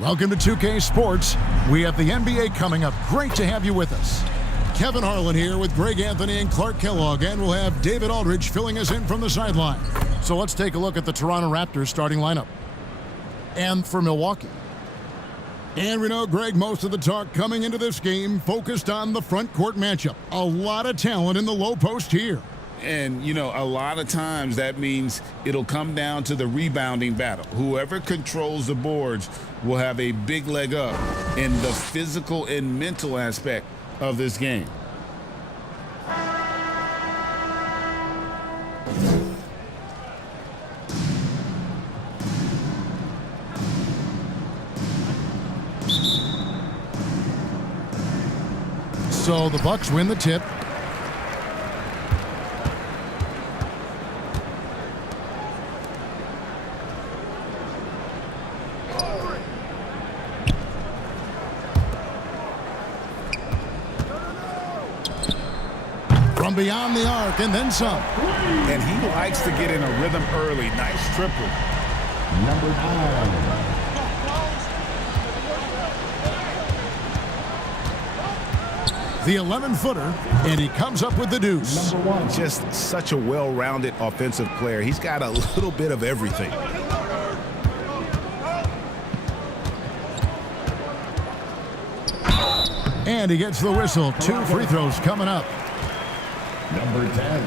Welcome to 2K Sports. We have the NBA coming up. Great to have you with us. Kevin Harlan here with Greg Anthony and Clark Kellogg, and we'll have David Aldridge filling us in from the sideline. So let's take a look at the Toronto Raptors starting lineup. And for Milwaukee. And we know, Greg, most of the talk coming into this game focused on the front court matchup. A lot of talent in the low post here. And, you know, a lot of times that means it'll come down to the rebounding battle. Whoever controls the boards will have a big leg up in the physical and mental aspect of this game. So the Bucks win the tip. From beyond the arc and then some. And he likes to get in a rhythm early. Nice triple. Number 9. The 11-footer, and he comes up with the deuce. Number 1. Just such a well-rounded offensive player. He's got a little bit of everything. And he gets the whistle. 2 free throws coming up. Number 10.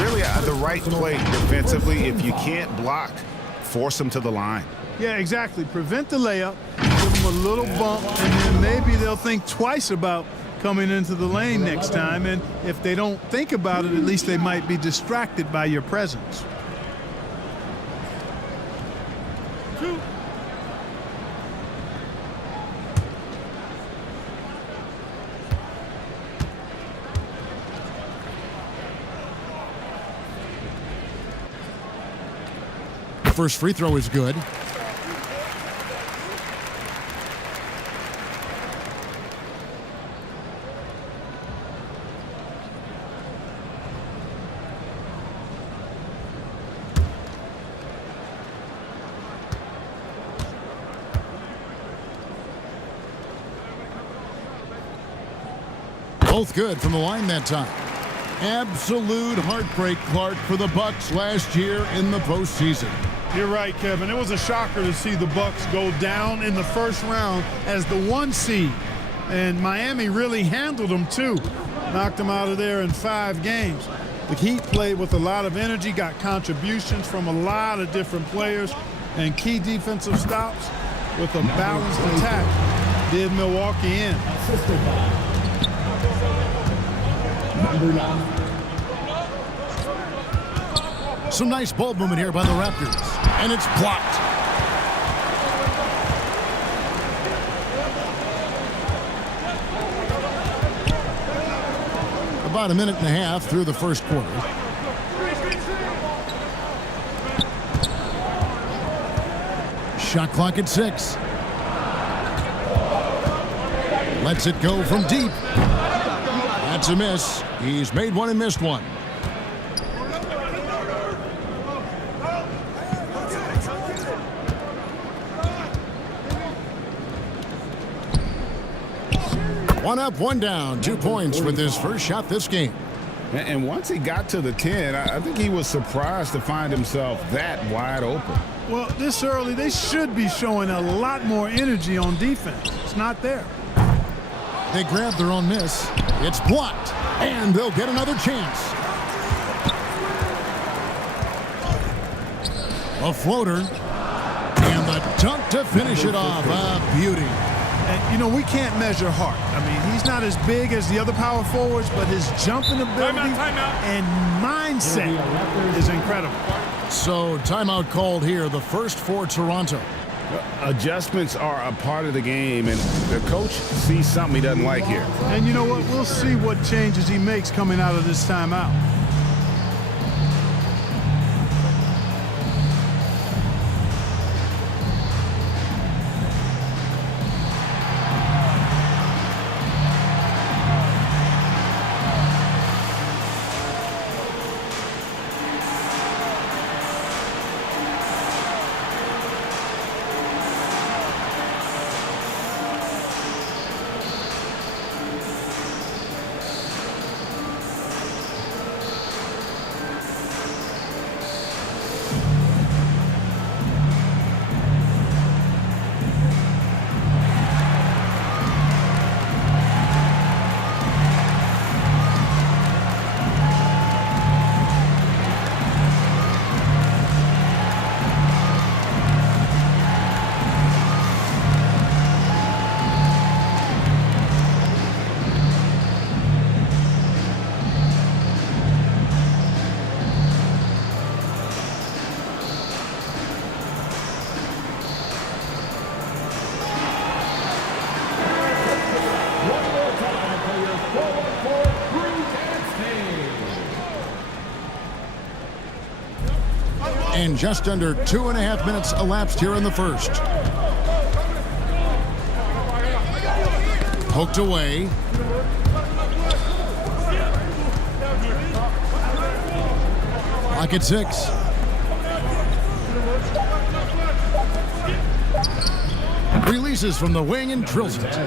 Really the right play defensively. If you can't block, force him to the line. Yeah, exactly. Prevent the layup, give them a little bump, and then maybe they'll think twice about coming into the lane next time. And if they don't think about it, at least they might be distracted by your presence. First free throw is good. Both good from the line that time. Absolute heartbreak, Clark, for the Bucks last year in the postseason. You're right, Kevin. It was a shocker to see the Bucks go down in the first round as the 1 seed. And Miami really handled them, too. Knocked them out of there in 5 games. The Heat played with a lot of energy, got contributions from a lot of different players, and key defensive stops with a balanced attack did Milwaukee in. Number 9. Some nice ball movement here by the Raptors, and it's blocked. About a minute and a half through the first quarter. Shot clock at 6. Lets it go from deep. That's a miss. He's made one and missed one. One up, one down. 2 points with his first shot this game. And once he got to the 10, I think he was surprised to find himself that wide open. Well, this early, they should be showing a lot more energy on defense. It's not there. They grab their own miss. It's blocked, and they'll get another chance. A floater, and the dunk to finish it off. A beauty. And, you know, we can't measure heart. I mean, he's not as big as the other power forwards, but his jumping ability and mindset is incredible. So, timeout called here, the first for Toronto. Adjustments are a part of the game, and the coach sees something he doesn't like here. And you know what? We'll see what changes he makes coming out of this timeout. And just under 2.5 minutes elapsed here in the first. Poked away. Clock at 6. Releases from the wing and drills it.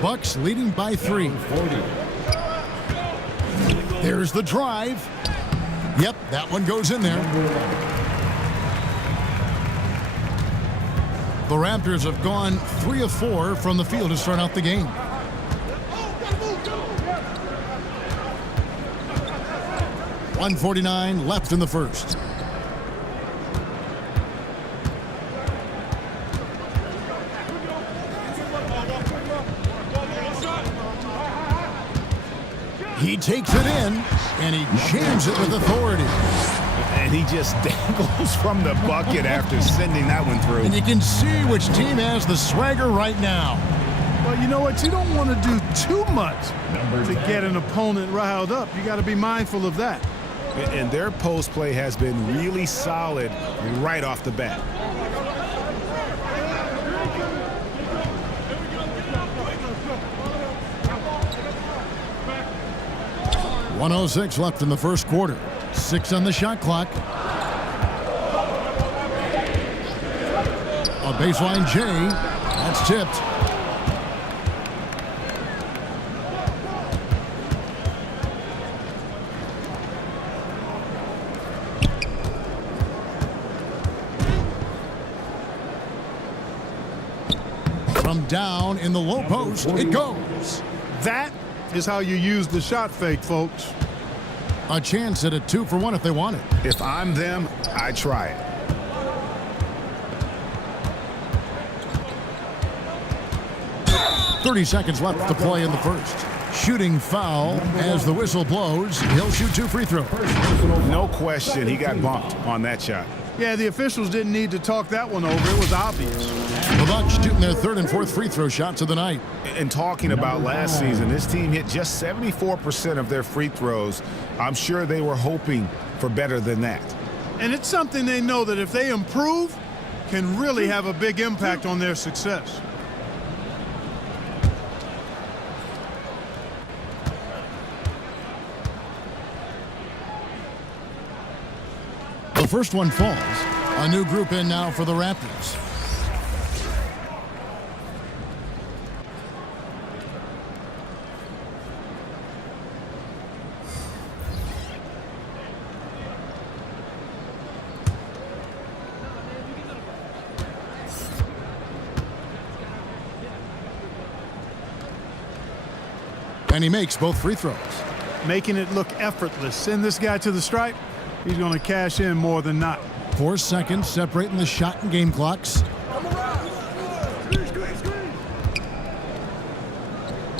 Bucks leading by 3. There's the drive. Yep, that one goes in there. The Raptors have gone 3 of 4 from the field to start out the game. .149 left in the first. He takes it in, and he jams it with authority. And he just dangles from the bucket after sending that one through. And you can see which team has the swagger right now. Well, you know what? You don't want to do too much to get an opponent riled up. You got to be mindful of that. And their post play has been really solid right off the bat. .106 left in the first quarter. 6 on the shot clock. A baseline J. That's tipped. From down in the low post, it goes. That is how you use the shot fake, folks. A chance at a 2-for-1 if they want it. If I'm them, I try it. .30 seconds left to play in the first. Shooting foul as the whistle blows. He'll shoot 2 free throws. No question, he got bumped on that shot. Yeah, the officials didn't need to talk that one over. It was obvious. The Bucks shooting their 3rd and 4th free throw shots of the night. And talking about last season, this team hit just 74% of their free throws. I'm sure they were hoping for better than that. And it's something they know that if they improve, can really have a big impact on their success. The first one falls. A new group in now for the Raptors. And he makes both free throws. Making it look effortless. Send this guy to the stripe. He's going to cash in more than not. 4 seconds separating the shot and game clocks.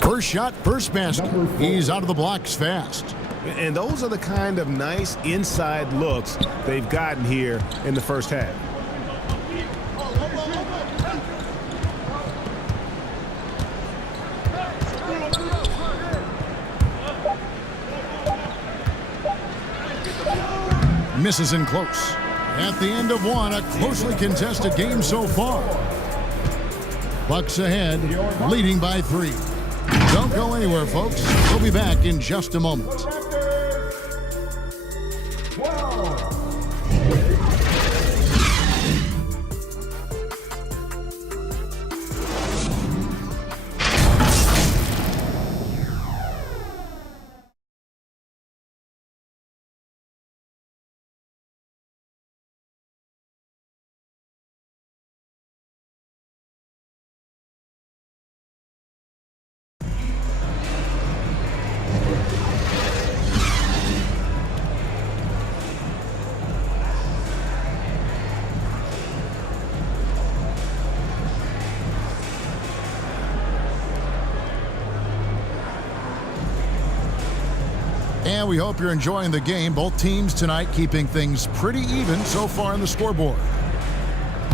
First shot, first basket. He's out of the blocks fast. And those are the kind of nice inside looks they've gotten here in the first half. Misses in close. At the end of one, a closely contested game so far. Bucks ahead, leading by 3. Don't go anywhere, folks. We'll be back in just a moment. And we hope you're enjoying the game. Both teams tonight keeping things pretty even so far on the scoreboard.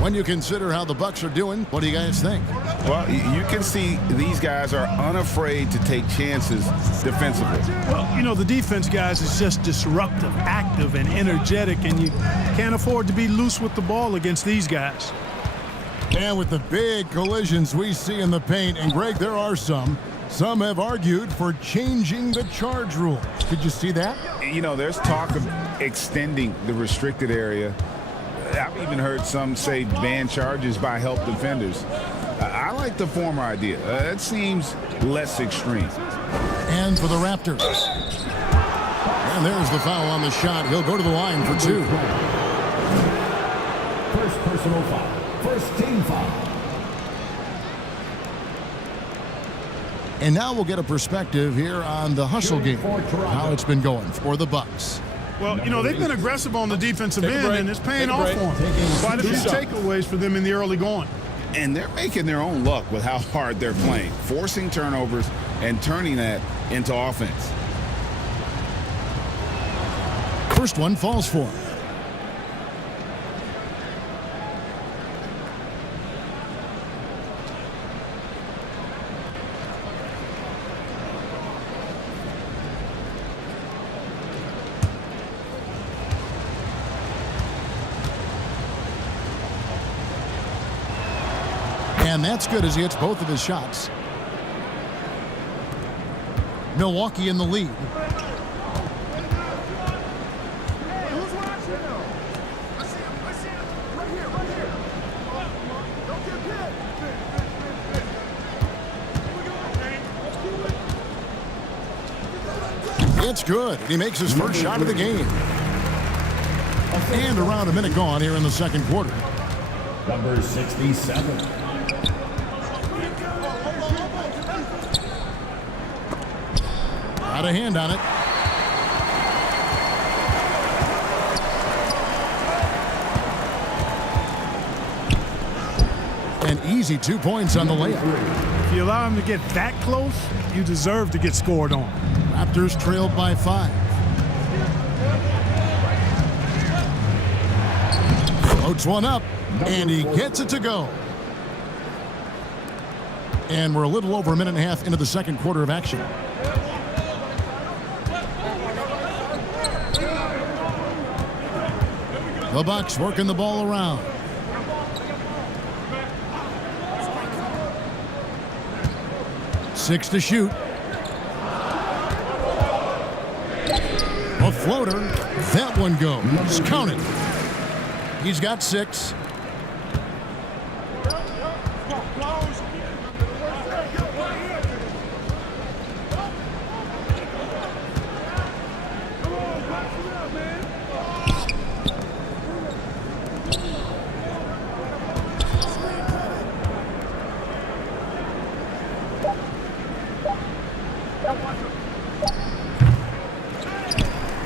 When you consider how the Bucks are doing, what do you guys think? Well, you can see these guys are unafraid to take chances defensively. Well, you know, the defense, guys, is just disruptive, active, and energetic, and you can't afford to be loose with the ball against these guys. And with the big collisions we see in the paint, and Greg, there are some have argued for changing the charge rule. Did you see that? You know, there's talk of extending the restricted area. I've even heard some say ban charges by help defenders. I like the former idea. It seems less extreme. And for the Raptors. And there's the foul on the shot. He'll go to the line for 2. First personal foul. First team foul. And now we'll get a perspective here on the hustle game, how it's been going for the Bucks. Well, you know, they've been aggressive on the defensive end, and it's paying off for them. Quite a few takeaways for them in the early going. And they're making their own luck with how hard they're playing, forcing turnovers and turning that into offense. First one falls for him. And that's good as he hits both of his shots. Milwaukee in the lead. It's good. He makes his first shot of the game. And around a minute gone here in the second quarter. Number 67. Got a hand on it. An easy 2 points on the layup. If you allow him to get that close, you deserve to get scored on. Raptors trailed by 5. Floats one up, and he gets it to go. And we're a little over a minute and a half into the second quarter of action. The Bucks working the ball around. Six to shoot. A floater. That one goes. Count it. He's got 6.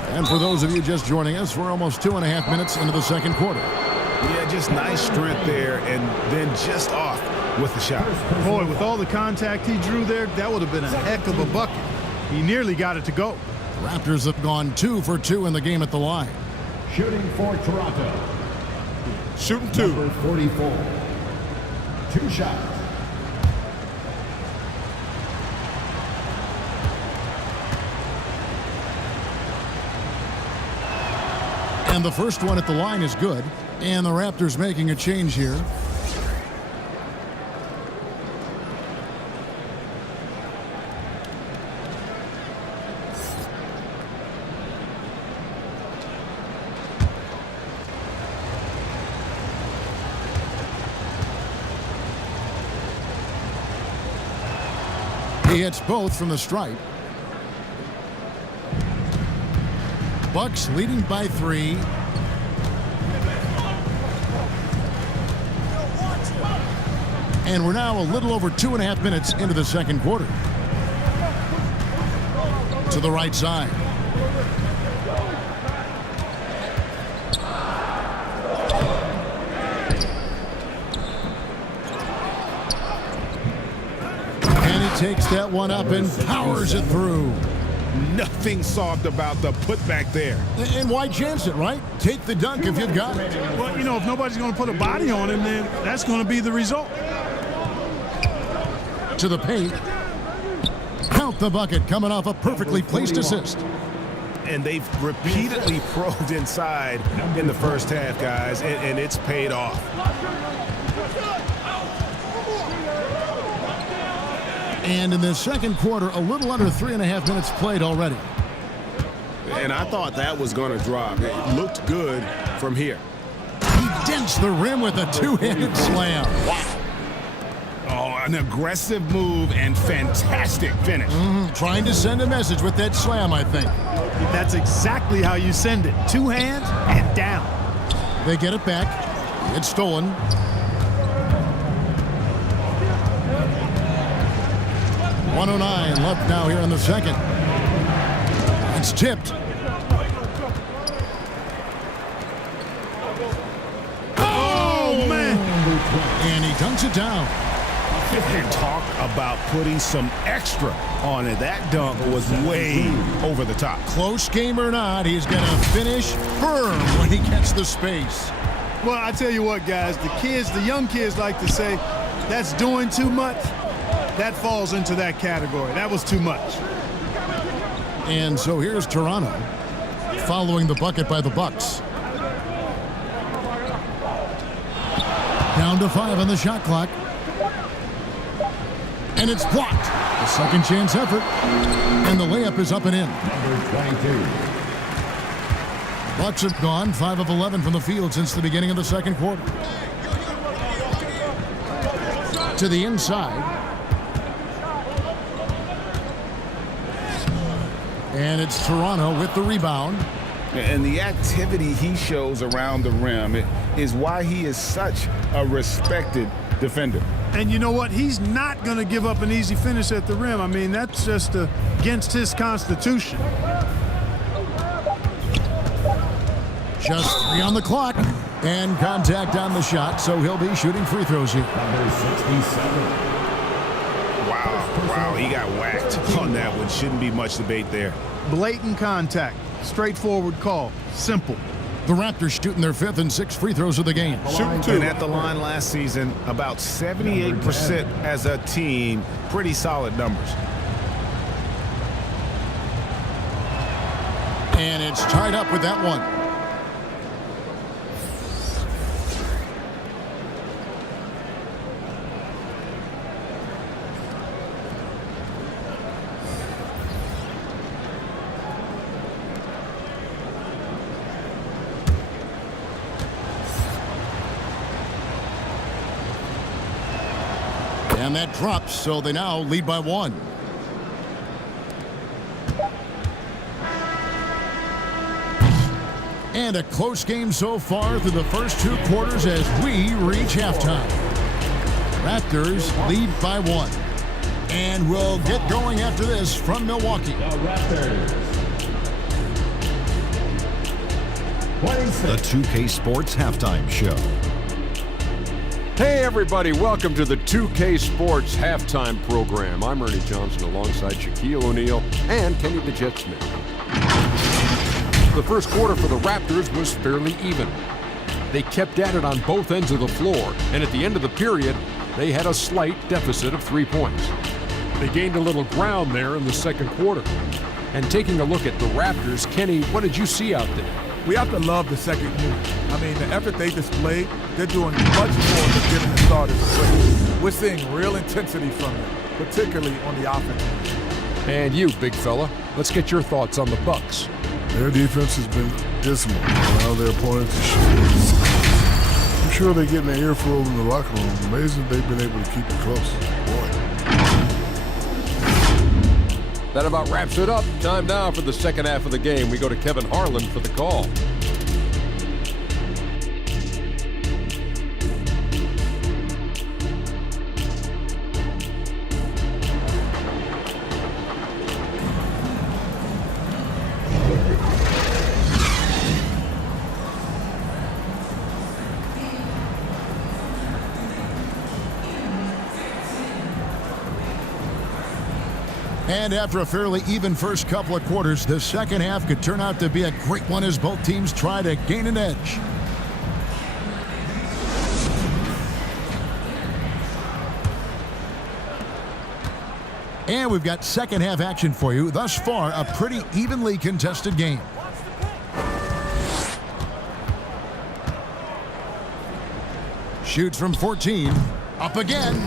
And for those of you just joining us, we're almost 2.5 minutes into the second quarter. Yeah, just nice strength there, and then just off with the shot. Boy, with all the contact he drew there, that would have been a heck of a bucket. He nearly got it to go. Raptors have gone 2 for 2 in the game at the line. Shooting for Toronto. Shooting 2. Number 44. 2 shots. And the first one at the line is good. And the Raptors making a change here. He hits both from the stripe. Bucks leading by 3. And we're now a little over 2.5 minutes into the second quarter. To the right side. And he takes that one up and powers it through. Nothing soft about the putback there. And why chance it, right? Take the dunk if you've got it. Well, you know, if nobody's going to put a body on him, then that's going to be the result. To the paint. Count the bucket, coming off a perfectly placed assist. And they've repeatedly probed inside in the first half, guys, and it's paid off. And in the second quarter, a little under 3.5 minutes played already. And I thought that was going to drop. It looked good from here. He dents the rim with a two-handed slam. Wow. Oh, an aggressive move and fantastic finish. Trying to send a message with that slam, I think. That's exactly how you send it. Two hands and down. They get it back. It's stolen. .109 left now here in the second. It's tipped. Oh, man. And he dunks it down. And talk about putting some extra on it. That dunk was way over the top. Close game or not, he's going to finish firm when he gets the space. Well, I tell you what, guys, the young kids like to say, that's doing too much. That falls into that category. That was too much. And so here's Toronto following the bucket by the Bucks. Down to 5 on the shot clock. And it's blocked. A second chance effort. And the layup is up and in. Number 22. Bucks have gone 5 of 11 from the field since the beginning of the second quarter. To the inside. And it's Toronto with the rebound. And the activity he shows around the rim is why he is such a respected defender. And you know what? He's not going to give up an easy finish at the rim. I mean, that's just against his constitution. Just 3 on the clock. And contact on the shot, so he'll be shooting free throws here. Number 67. Wow, he got whacked on that one. Shouldn't be much debate there. Blatant contact. Straightforward call. Simple. The Raptors shooting their 5th and 6th free throws of the game. Shooting 2. And at the line last season, about 78% as a team. Pretty solid numbers. And it's tied up with that one. And that drops, so they now lead by 1. And a close game so far through the first 2 quarters as we reach halftime. Raptors lead by 1. And we'll get going after this from Milwaukee. The Raptors. The 2K Sports Halftime Show. Hey everybody, welcome to the 2K Sports Halftime Program. I'm Ernie Johnson alongside Shaquille O'Neal and Kenny the Jet Smith. The first quarter for the Raptors was fairly even. They kept at it on both ends of the floor, and at the end of the period, they had a slight deficit of 3 points. They gained a little ground there in the second quarter. And taking a look at the Raptors, Kenny, what did you see out there? We have to love the second unit. I mean, the effort they displayed, they're doing much more than giving the starters a break. We're seeing real intensity from them, particularly on the offense. And you, big fella, let's get your thoughts on the Bucks. Their defense has been dismal. Allow their opponents to shoot. I'm sure they're getting an earful in the locker room. Amazing they've been able to keep it close. Boy. That about wraps it up. Time now for the second half of the game. We go to Kevin Harlan for the call. And after a fairly even first couple of quarters, the second half could turn out to be a great one as both teams try to gain an edge. And we've got second half action for you. Thus far, a pretty evenly contested game. Shoots from 14. Up again.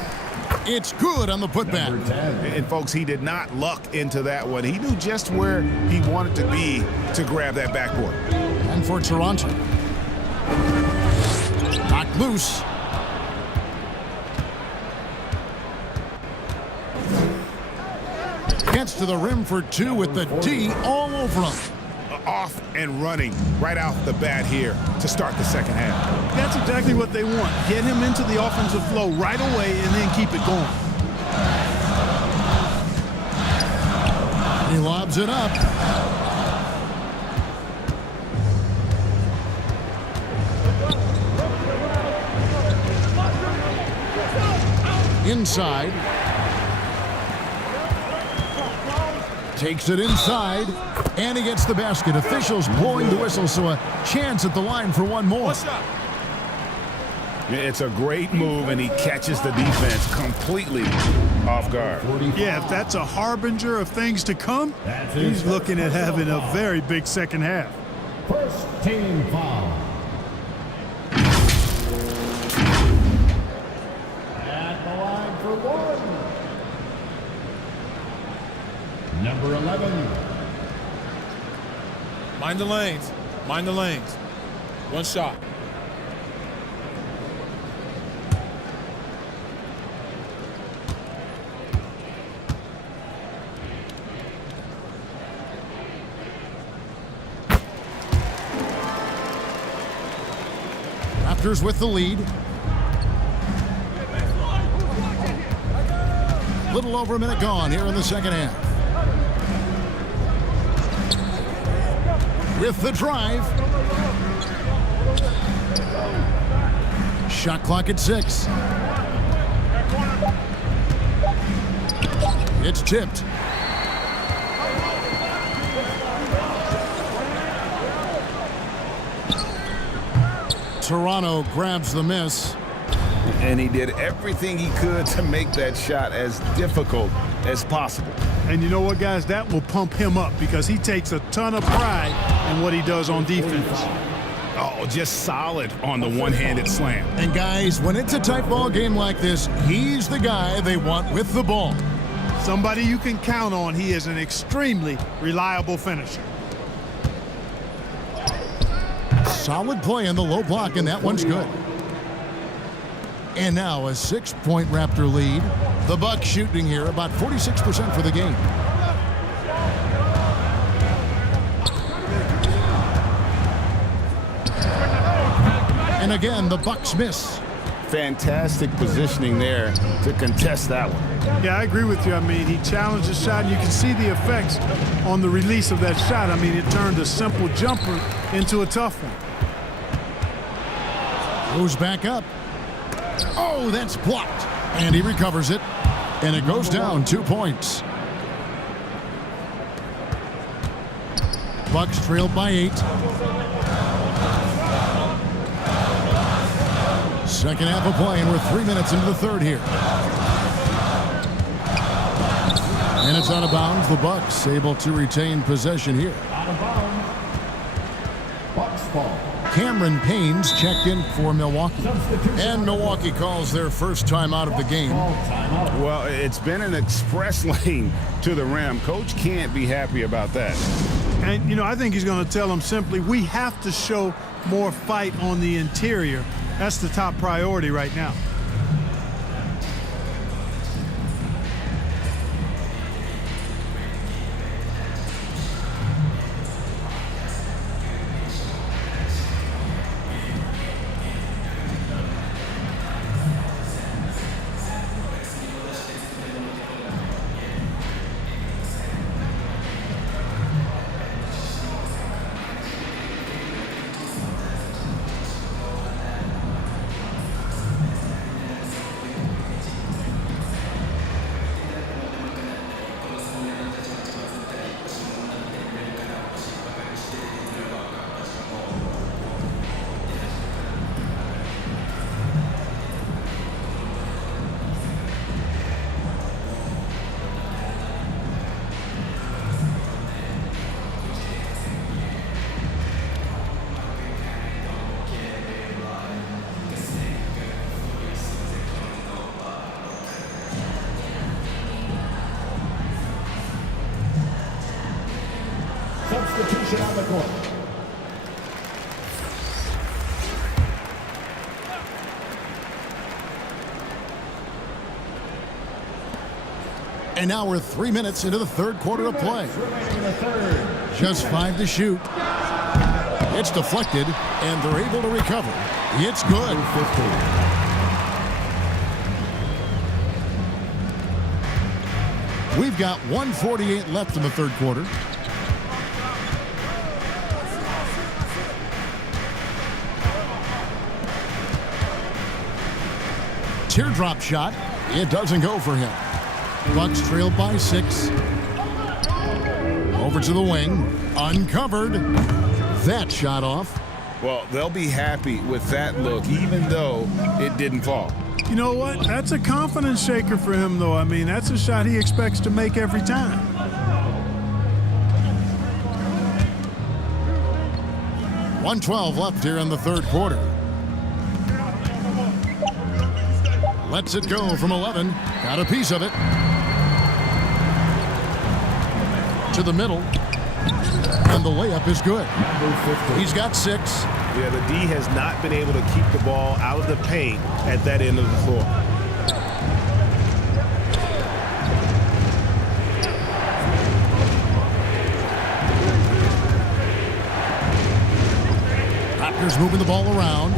It's good on the putback. And folks, he did not luck into that one. He knew just where he wanted to be to grab that backboard. And for Toronto. Knocked loose. Gets to the rim for two with the D all over him. Off and running right off the bat here to start the second half. That's exactly what they want. Get him into the offensive flow right away and then keep it going. He lobs it up. Inside. Takes it inside. And he gets the basket. Officials blowing the whistle, so a chance at the line for one more. It's a great move, and he catches the defense completely off guard. Yeah, if that's a harbinger of things to come, he's looking at having a very big second half. First team foul. At the line for one. Number 11. Mind the lanes. Mind the lanes. One shot. Raptors with the lead. Little over a minute gone here in the second half. With the drive. Shot clock at 6. It's chipped. Toronto grabs the miss. And he did everything he could to make that shot as difficult as possible. And you know what, guys? That will pump him up because he takes a ton of pride in what he does on defense. Oh, just solid on the one-handed slam. And guys, when it's a tight ball game like this, he's the guy they want with the ball. Somebody you can count on. He is an extremely reliable finisher. Solid play in the low block, and that one's good. And now a 6-point Raptor lead. The Bucks shooting here about 46% for the game. And again, the Bucks miss. Fantastic positioning there to contest that one. Yeah, I agree with you. I mean, he challenged the shot, and you can see the effects on the release of that shot. I mean, it turned a simple jumper into a tough one. Goes back up. Oh, that's blocked. And he recovers it. And it goes down 2 points. Bucks trailed by 8. Second half of play, and we're 3 minutes into the third here. And it's out of bounds. The Bucks able to retain possession here. Out of bounds. Bucks ball. Cameron Payne's checked in for Milwaukee. And Milwaukee calls their first time out of the game. Well, it's been an express lane to the rim. Coach can't be happy about that. And, you know, I think he's going to tell them simply, we have to show more fight on the interior. That's the top priority right now. And now we're 3 minutes into the third quarter of play. Just 5 to shoot. It's deflected, and they're able to recover. It's good. We've got 1:48 left in the third quarter. Teardrop shot. It doesn't go for him. Bucks trail by 6. Over to the wing. Uncovered. That shot off. Well, they'll be happy with that look, even though it didn't fall. You know what? That's a confidence shaker for him, though. I mean, that's a shot he expects to make every time. .112 left here in the third quarter. Lets it go from 11. Got a piece of it. To the middle. And the layup is good. He's got 6. Yeah, the D has not been able to keep the ball out of the paint at that end of the floor. Raptors moving the ball around.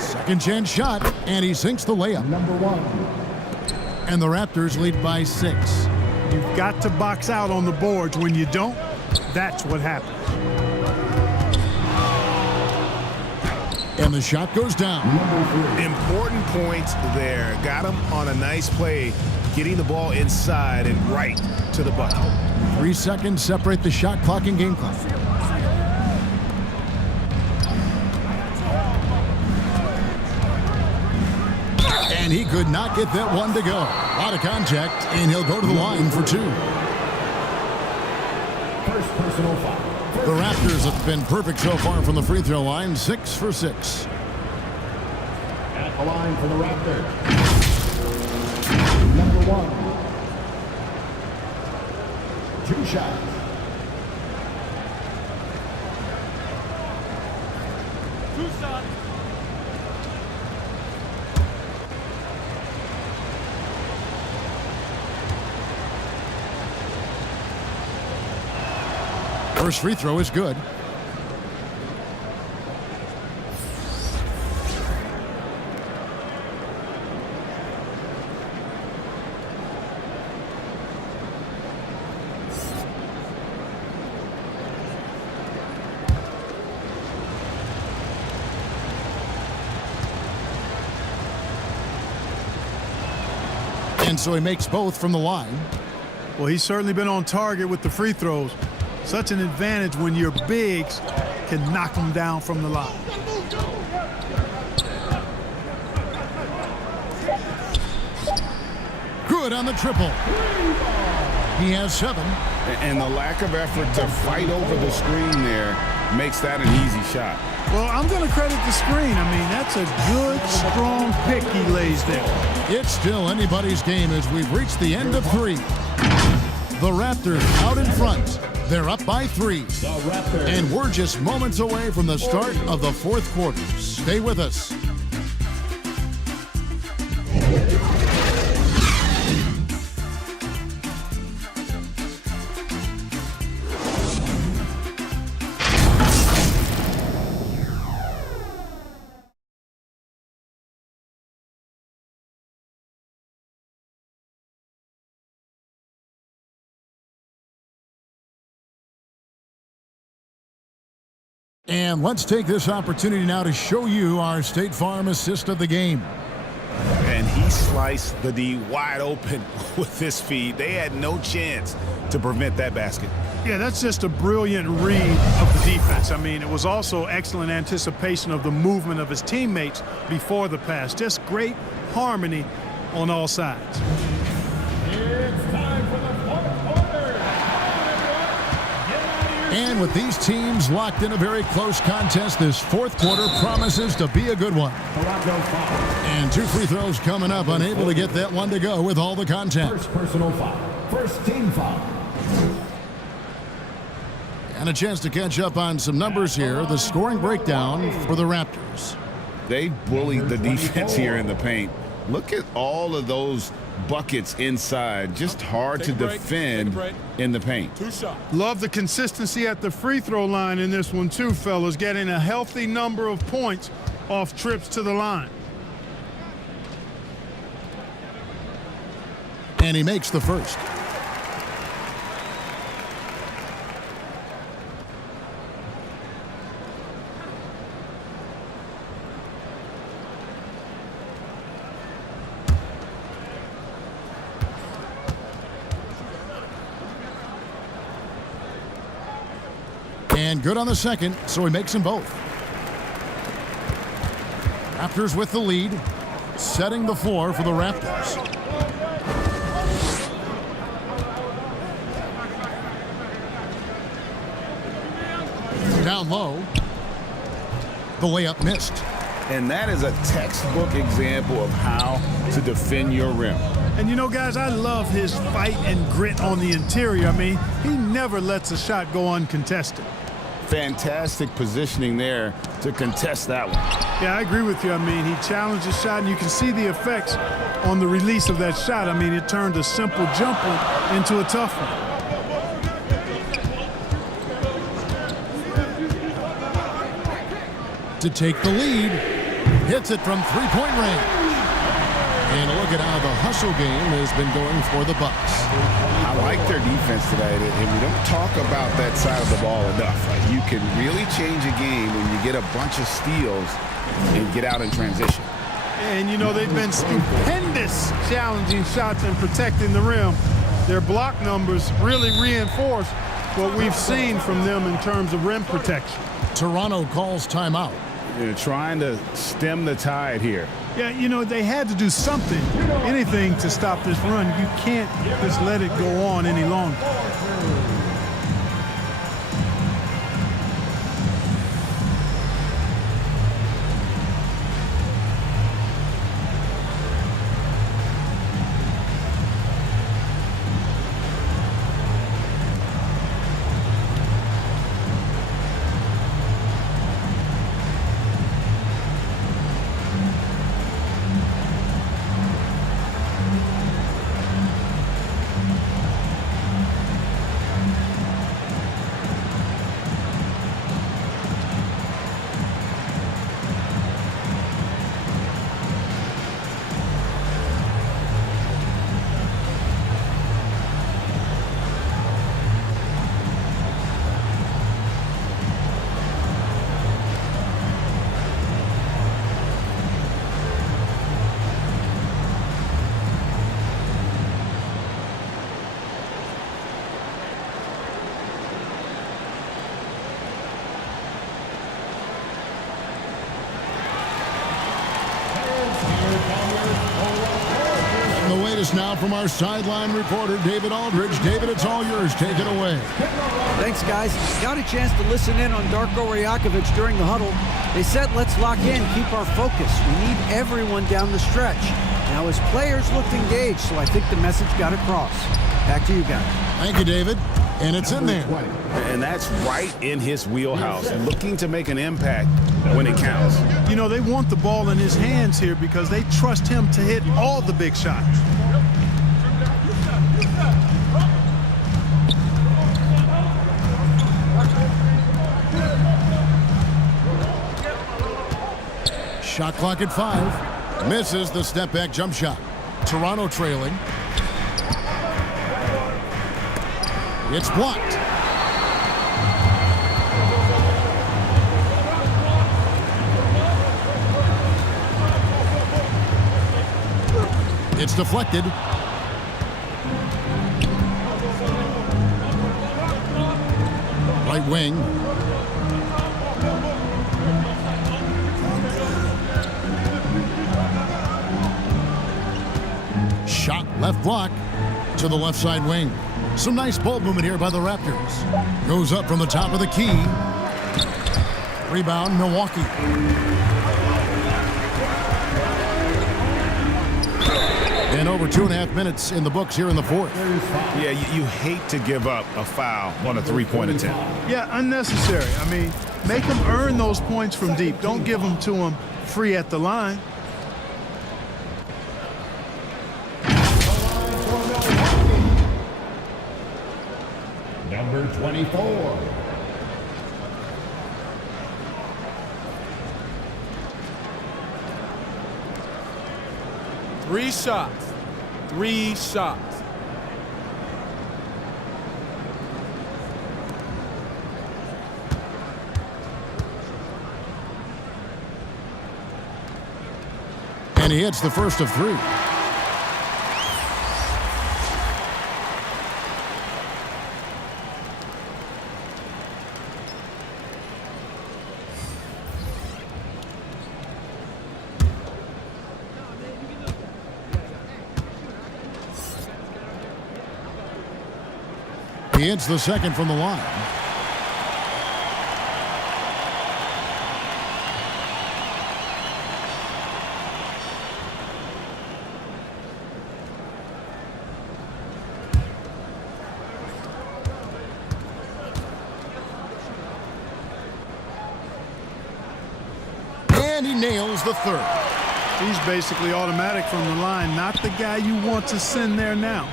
Second chance shot, and he sinks the layup. Number 1. And the Raptors lead by 6. You've got to box out on the boards. When you don't, that's what happens. And the shot goes down. Important points there. Got him on a nice play, getting the ball inside and right to the bucket. 3 seconds separate the shot clock and game clock. And he could not get that one to go. A lot of contact, and he'll go to the line for 2. First personal foul. The Raptors have been perfect so far from the free throw line, 6 for 6. At the line for the Raptors. Number 1. 2 shots. First free throw is good. And so he makes both from the line. Well, he's certainly been on target with the free throws. Such an advantage when your bigs can knock them down from the line. Good on the triple. He has 7. And the lack of effort to fight over the screen there makes that an easy shot. Well, I'm going to credit the screen. I mean, that's a good, strong pick he lays there. It's still anybody's game as we've reached the end of 3. The Raptors out in front. They're up by 3. And we're just moments away from the start of the fourth quarter. Stay with us. And let's take this opportunity now to show you our State Farm assist of the game. And he sliced the D wide open with his feed. They had no chance to prevent that basket. Yeah, that's just a brilliant read of the defense. I mean, it was also excellent anticipation of the movement of his teammates before the pass. Just great harmony on all sides. It's time for the fourth quarter. And with these teams locked in a very close contest, this fourth quarter promises to be a good one. And 2 free throws coming up, unable to get that one to go with all the contact. First personal foul. First team foul. And a chance to catch up on some numbers here. The scoring breakdown for the Raptors. They bullied the defense here in the paint. Look at all of those buckets inside. Just hard to defend in the paint. 2 shots. Love the consistency at the free throw line in this one too, fellas. Getting a healthy number of points off trips to the line. And he makes the first. And good on the second, so he makes them both. Raptors with the lead, setting the floor for the Raptors. Down low. The layup missed. And that is a textbook example of how to defend your rim. And you know, guys, I love his fight and grit on the interior. I mean, he never lets a shot go uncontested. Fantastic positioning there to contest that one. Yeah, I agree with you. I mean, he challenged the shot, and you can see the effects on the release of that shot. I mean, it turned a simple jumper into a tough one. To take the lead, hits it from three-point range. And look at how the hustle game has been going for the Bucks. I like their defense today, and we don't talk about that side of the ball enough. You can really change a game when you get a bunch of steals and get out in transition. And, you know, they've been stupendous challenging shots and protecting the rim. Their block numbers really reinforce what we've seen from them in terms of rim protection. Toronto calls timeout. They're trying to stem the tide here. Yeah, you know, they had to do something, anything to stop this run. You can't just let it go on any longer. The latest now from our sideline reporter, David Aldridge. David, it's all yours. Take it away. Thanks, guys. Got a chance to listen in on Darko Rajakovic during the huddle. They said, let's lock in, keep our focus. We need everyone down the stretch. Now, his players looked engaged, so I think the message got across. Back to you guys. Thank you, David. And it's in there. And that's right in his wheelhouse, looking to make an impact when it counts. You know, they want the ball in his hands here because they trust him to hit all the big shots. Shot clock at 5. Misses the step-back jump shot. Toronto trailing. It's blocked. It's deflected. Right wing. Shot left block to the left side wing. Some nice ball movement here by the Raptors. Goes up from the top of the key. Rebound, Milwaukee. And over 2.5 minutes in the books here in the fourth. Yeah, you hate to give up a foul on a three-point attempt. Yeah, unnecessary. I mean, make them earn those points from deep. Don't give them to them free at the line. 24. Three shots. 3 shots. And he hits the first of 3. He hits the second from the line. And he nails the third. He's basically automatic from the line, not the guy you want to send there now.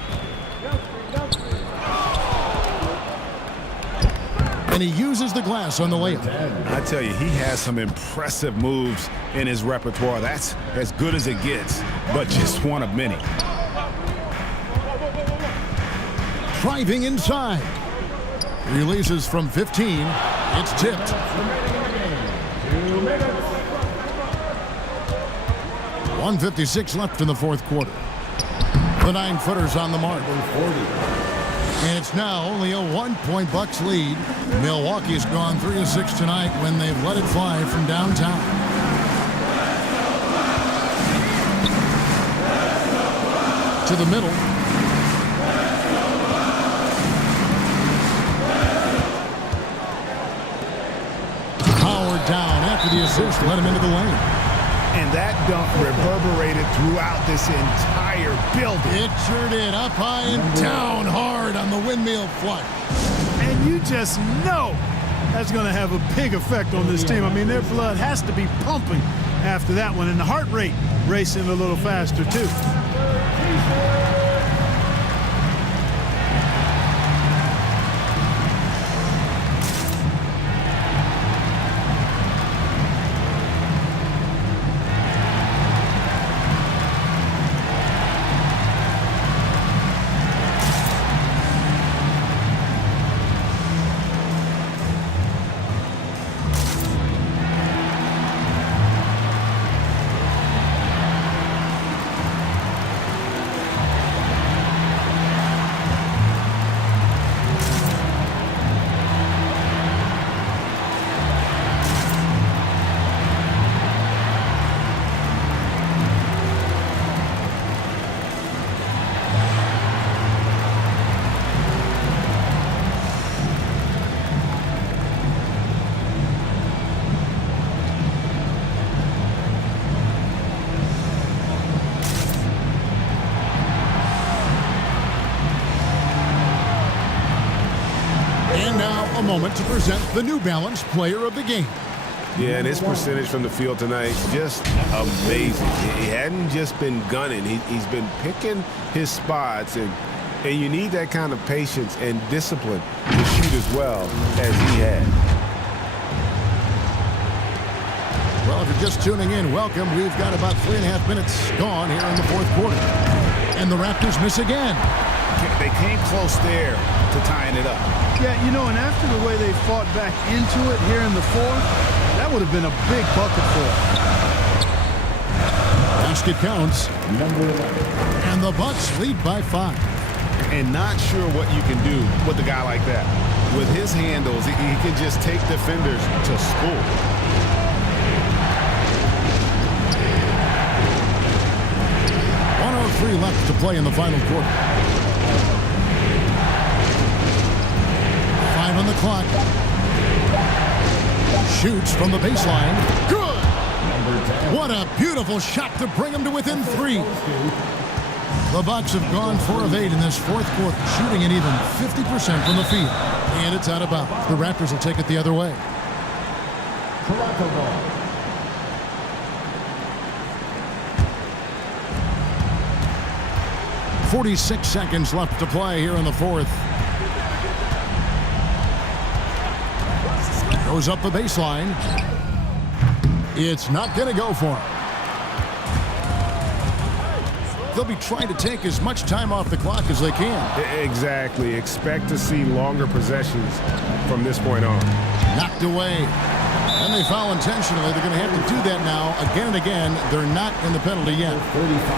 And he uses the glass on the layup. I tell you, he has some impressive moves in his repertoire. That's as good as it gets, but just one of many. Driving inside. Releases from 15. It's tipped. 1:56 left in the fourth quarter. The 9-footer's on the mark. And it's now only a 1-point Bucks lead. Milwaukee's gone 3 of 6 tonight when they've let it fly from downtown. To the middle. Howard down after the assist, let him into the lane. And that dunk reverberated throughout this entire building. It sure did. Up high and down hard on the windmill flush. And you just know that's going to have a big effect on this team. I mean, their blood has to be pumping after that one, and the heart rate racing a little faster, too. Moment to present the New Balance Player of the Game. Yeah, and his percentage from the field tonight, just amazing. He hadn't just been gunning. He's been picking his spots, and you need that kind of patience and discipline to shoot as well as he had. Well, if you're just tuning in, welcome. We've got about 3.5 minutes gone here in the fourth quarter. And the Raptors miss again. They came close there to tying it up. Yeah, you know, and after the way they fought back into it here in the fourth, that would have been a big bucket for them. Basket counts. And the Bucks lead by 5. And not sure what you can do with a guy like that. With his handles, he can just take defenders to school. .103 left to play in the final quarter. 5 on the clock. Shoots from the baseline. Good! What a beautiful shot to bring him to within 3. The Bucks have gone 4 of 8 in this fourth quarter, shooting an even 50% from the field. And it's out of bounds. The Raptors will take it the other way. Toronto ball. .46 seconds left to play here in the fourth. Goes up the baseline. It's not going to go for him. They'll be trying to take as much time off the clock as they can. Exactly. Expect to see longer possessions from this point on. Knocked away. And they foul intentionally. They're going to have to do that now again and again. They're not in the penalty yet.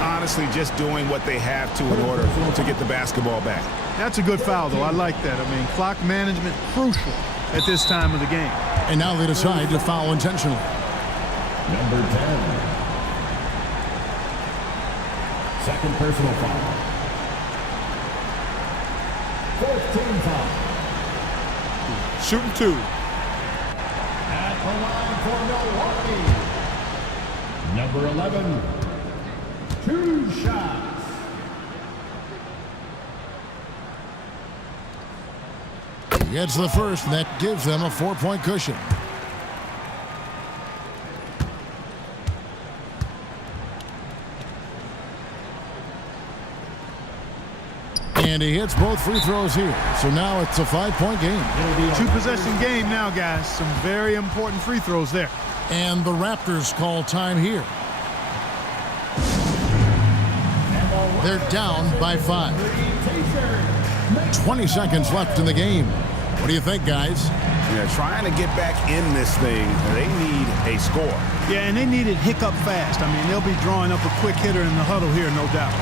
Honestly, just doing what they have to in order to get the basketball back. That's a good foul, though. I like that. I mean, clock management crucial at this time of the game. And now they decide to foul intentionally. Number 10. Second personal foul. 4th team foul. Shooting 2. At the line for Milwaukee. Number 11. 2 shots. He gets the first, and that gives them a 4-point cushion. And he hits both free throws here. So now it's a 5-point game. 2-possession game now, guys. Some very important free throws there. And the Raptors call time here. They're down by 5. 20 seconds left in the game. What do you think, guys? Yeah, trying to get back in this thing, they need a score. Yeah, and they need it hiccup fast. I mean, they'll be drawing up a quick hitter in the huddle here, no doubt.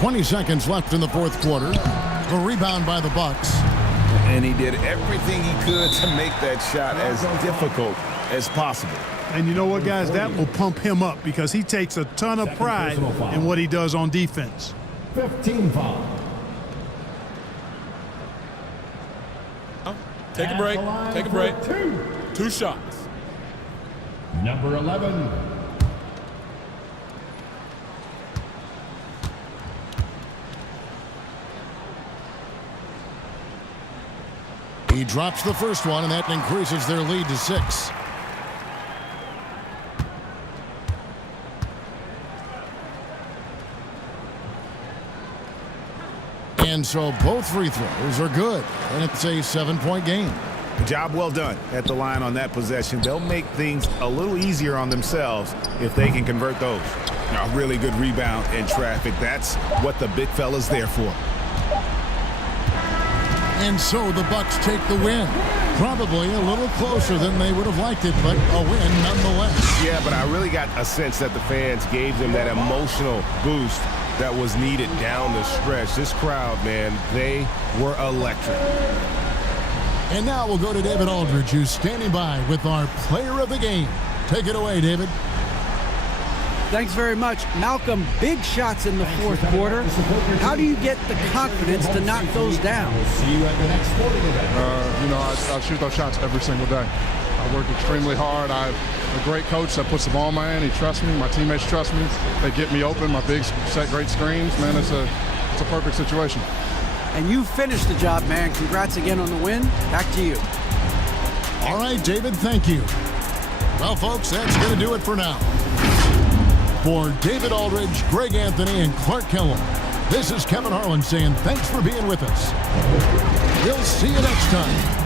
Twenty seconds left in the fourth quarter. The rebound by the Bucks. And he did everything he could to make that shot as difficult as possible. And you know what, guys? That will pump him up because he takes a ton of pride in what he does on defense. 15 foul. Take a break. Take a break. 2 shots. Number 11. He drops the first one, and that increases their lead to 6. And so both free throws are good, and it's a 7-point game. Job well done at the line on that possession. They'll make things a little easier on themselves if they can convert those. A really good rebound in traffic. That's what the big fella's there for. And so the Bucks take the win. Probably a little closer than they would have liked it, but a win nonetheless. Yeah, but I really got a sense that the fans gave them that emotional boost that was needed down the stretch. This crowd, man, they were electric. And now we'll go to David Aldridge, who's standing by with our player of the game. Take it away, David. Thanks very much. Malcolm, big shots in the fourth quarter. How do you get the confidence to knock those down? See you at the next sporting event. I shoot those shots every single day. I work extremely hard. I have a great coach that puts the ball in my hand. He trusts me. My teammates trust me. They get me open. My bigs set great screens. Man, it's a perfect situation. And you finished the job, man. Congrats again on the win. Back to you. All right, David, thank you. Well, folks, that's going to do it for now. For David Aldridge, Greg Anthony, and Clark Kellogg, this is Kevin Harlan saying thanks for being with us. We'll see you next time.